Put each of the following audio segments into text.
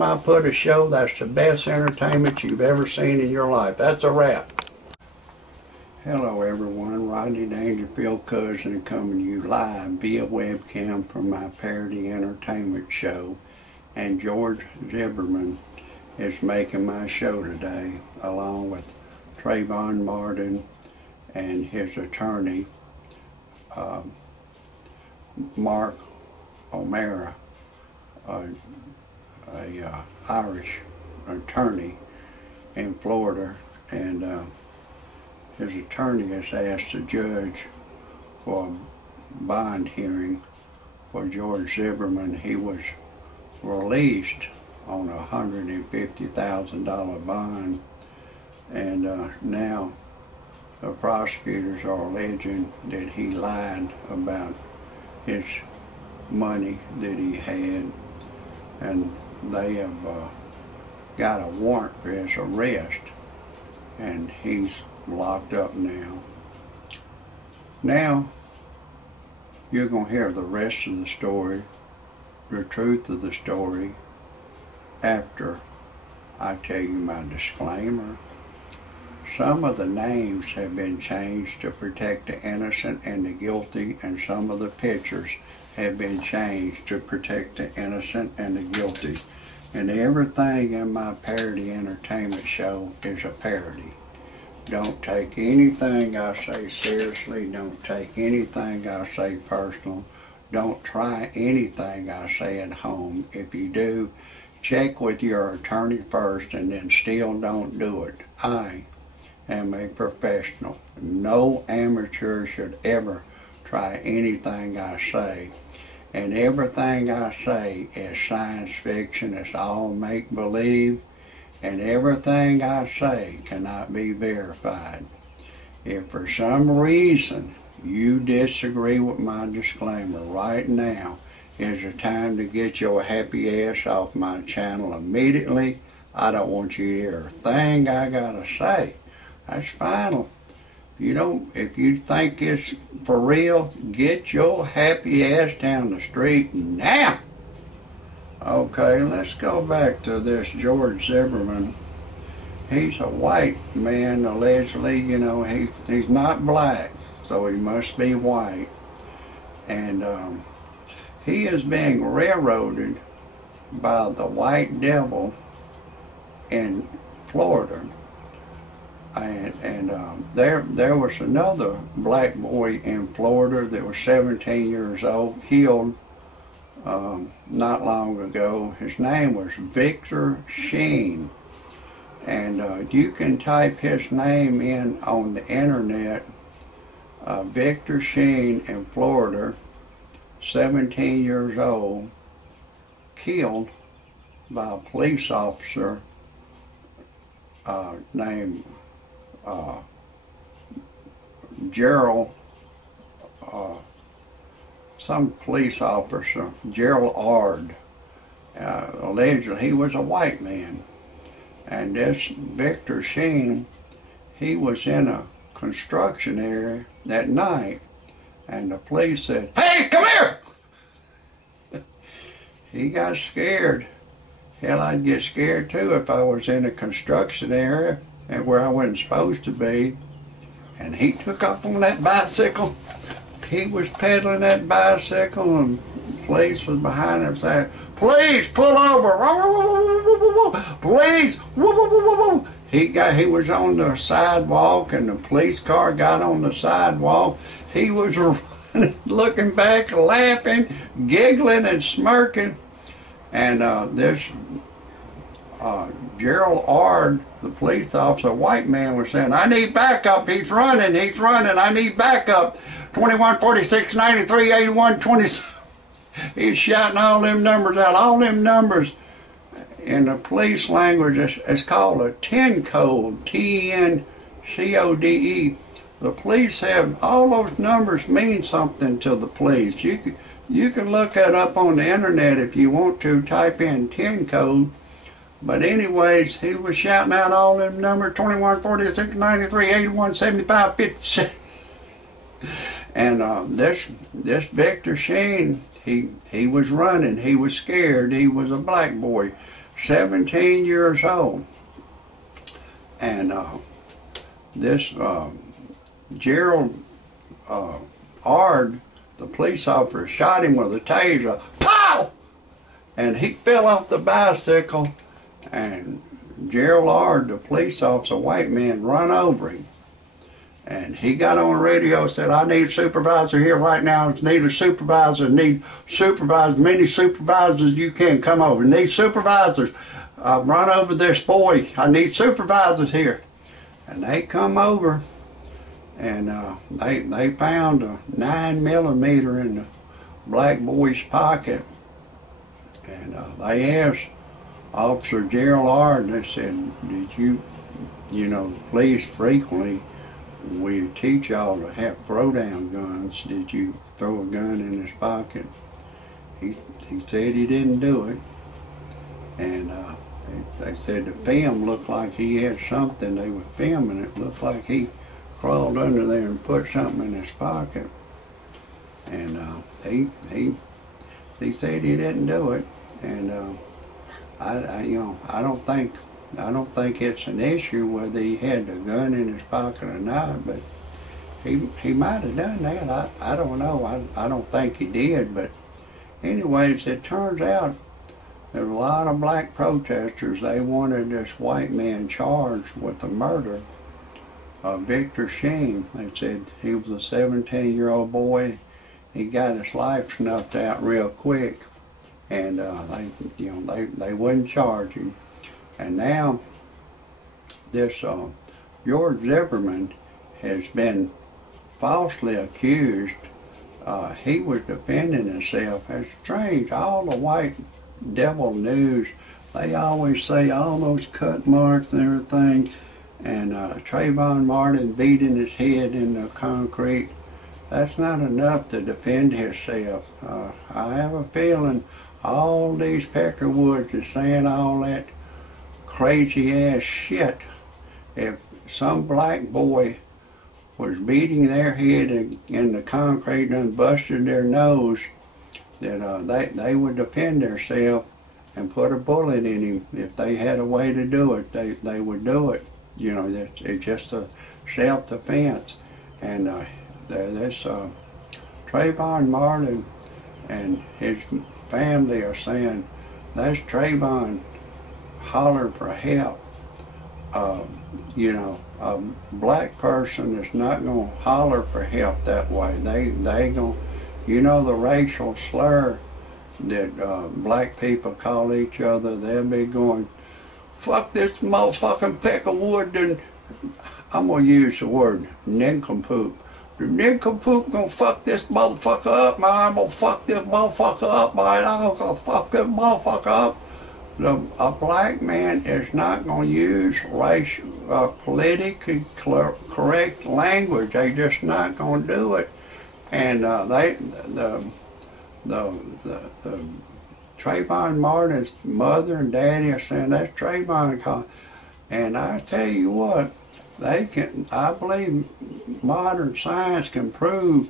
I put a show that's the best entertainment you've ever seen in your life. That's a wrap. Hello everyone, Rodney Dangerfield cousin coming to you live via webcam from my parody entertainment show. And George Zimmerman is making my show today along with Trayvon Martin and his attorney, Mark O'Mara, a Irish attorney in Florida, and his attorney has asked the judge for a bond hearing for George Zimmerman. He was released on a $150,000 bond, and now the prosecutors are alleging that he lied about his money that he had, and they have got a warrant for his arrest, and he's locked up now. Now you're going to hear the rest of the story, the truth of the story, after I tell you my disclaimer. Some of the names have been changed to protect the innocent and the guilty, and some of the pictures have been changed to protect the innocent and the guilty. And everything in my parody entertainment show is a parody. Don't take anything I say seriously. Don't take anything I say personal. Don't try anything I say at home. If you do, check with your attorney first, and then still don't do it. I am a professional. No amateur should ever try anything I say. And everything I say is science fiction. It's all make-believe. And everything I say cannot be verified. If for some reason you disagree with my disclaimer, right now is the time to get your happy ass off my channel immediately. I don't want you to hear a thing I gotta say. That's final. If you think it's for real, get your happy ass down the street now. Okay, let's go back to this George Zimmerman. He's a white man, allegedly. He's not black, so he must be white. And he is being railroaded by the white devil in Florida. And there was another black boy in Florida that was 17 years old, killed not long ago. His name was Victor Sheen, and you can type his name in on the internet. Victor Sheen in Florida, 17 years old, killed by a police officer named Gerald, some police officer, Gerald. Allegedly he was a white man. And this Victor Sheen, he was in a construction area that night, and the police said, "Hey, come here!" He got scared. Hell, I'd get scared too if I was in a construction area and where I wasn't supposed to be. And he took off on that bicycle. He was pedaling that bicycle, and the police was behind him saying, "Please pull over! Please!" He was on the sidewalk, and the police car got on the sidewalk. He was running, looking back, laughing, giggling, and smirking. And this Gerald, the police officer, white man, was saying, "I need backup. He's running. I need backup. 21, 46, 93, 81, 27. He's shouting all them numbers out. All them numbers in the police language is called a 10 code, TENCODE. The police have, all those numbers mean something to the police. You can look that up on the internet if you want to, type in 10 code. But anyways, he was shouting out all them numbers, 21, 46, 93, 81, 75, 56. And this Victor Sheen, he was running. He was scared. He was a black boy. 17 years old. And this Gerald Ard, the police officer, shot him with a taser. Pow! And he fell off the bicycle, and Gerald Ard, the police officer, white man, run over him. And he got on the radio and said, I need a supervisor here right now. Need a supervisor. Need supervisors. Many supervisors you can come over. Need supervisors. Run over this boy. I need supervisors here. And they come over, and they found a 9mm in the black boy's pocket. And they asked Officer Gerald Ard, they said, did you know, police frequently, we teach y'all to have throwdown guns. Did you throw a gun in his pocket? He said he didn't do it. And they said the film looked like he had something. They were filming it. Looked like he crawled under there and put something in his pocket. And he said he didn't do it. And I don't think it's an issue whether he had the gun in his pocket or not, but he might have done that. I don't know. I don't think he did, but anyways, it turns out there were a lot of black protesters. They wanted this white man charged with the murder of Victor Sheen. They said he was a 17-year-old boy. He got his life snuffed out real quick, and they wouldn't charge him. And now this Georg Zimmerman has been falsely accused. He was defending himself. It's strange. All the white devil news, they always say all those cut marks and everything, and Trayvon Martin beating his head in the concrete. That's not enough to defend himself. I have a feeling all these Peckerwoods are saying all that crazy ass shit. If some black boy was beating their head in the concrete and busted their nose, that they would defend themselves and put a bullet in him. If they had a way to do it, they would do it. You know, it's just a self-defense. And this Trayvon Martin and his family are saying, that's Trayvon hollering for help. You know, a black person is not going to holler for help that way. They going, you know, the racial slur that black people call each other, they'll be going, fuck this motherfucking Peckerwood, and I'm going to use the word nincompoop. The nincompoop gonna fuck this motherfucker up, man. I'm gonna fuck this motherfucker up, man. I'm gonna fuck this motherfucker up. A black man is not gonna use politically correct language. They just not gonna do it. And the Trayvon Martin's mother and daddy are saying that's Trayvon. And I tell you what, they can, I believe modern science can prove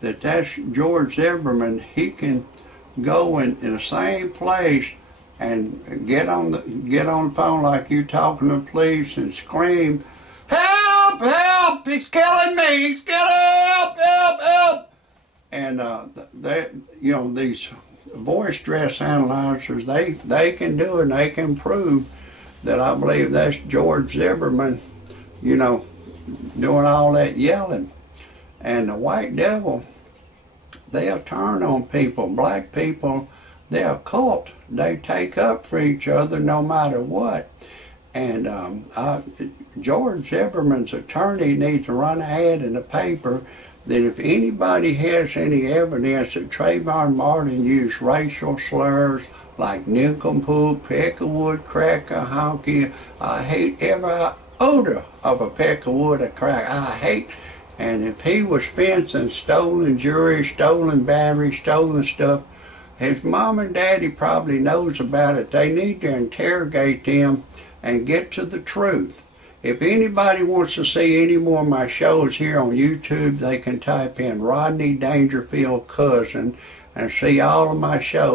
that that's Georg Zimmerman. He can go in the same place and get on the phone like you talking to the police and scream, help, help, he's killing me, he's killing, help, help, help. And you know, these voice stress analyzers, they can do it, and they can prove that I believe that's Georg Zimmerman, you know, doing all that yelling. And the white devil, they'll turn on people. Black people, they're a cult. They take up for each other no matter what. And Georg Zimmerman's attorney needs to run an ad in the paper that if anybody has any evidence that Trayvon Martin used racial slurs like nincompoop, Peckerwood, cracker, honky, I hate every odor of a Peckerwood, a crack, I hate. And if he was fencing, stolen jewelry, stolen batteries, stolen stuff, his mom and daddy probably knows about it. They need to interrogate them and get to the truth. If anybody wants to see any more of my shows here on YouTube, they can type in Rodney Dangerfield Cousin and see all of my shows.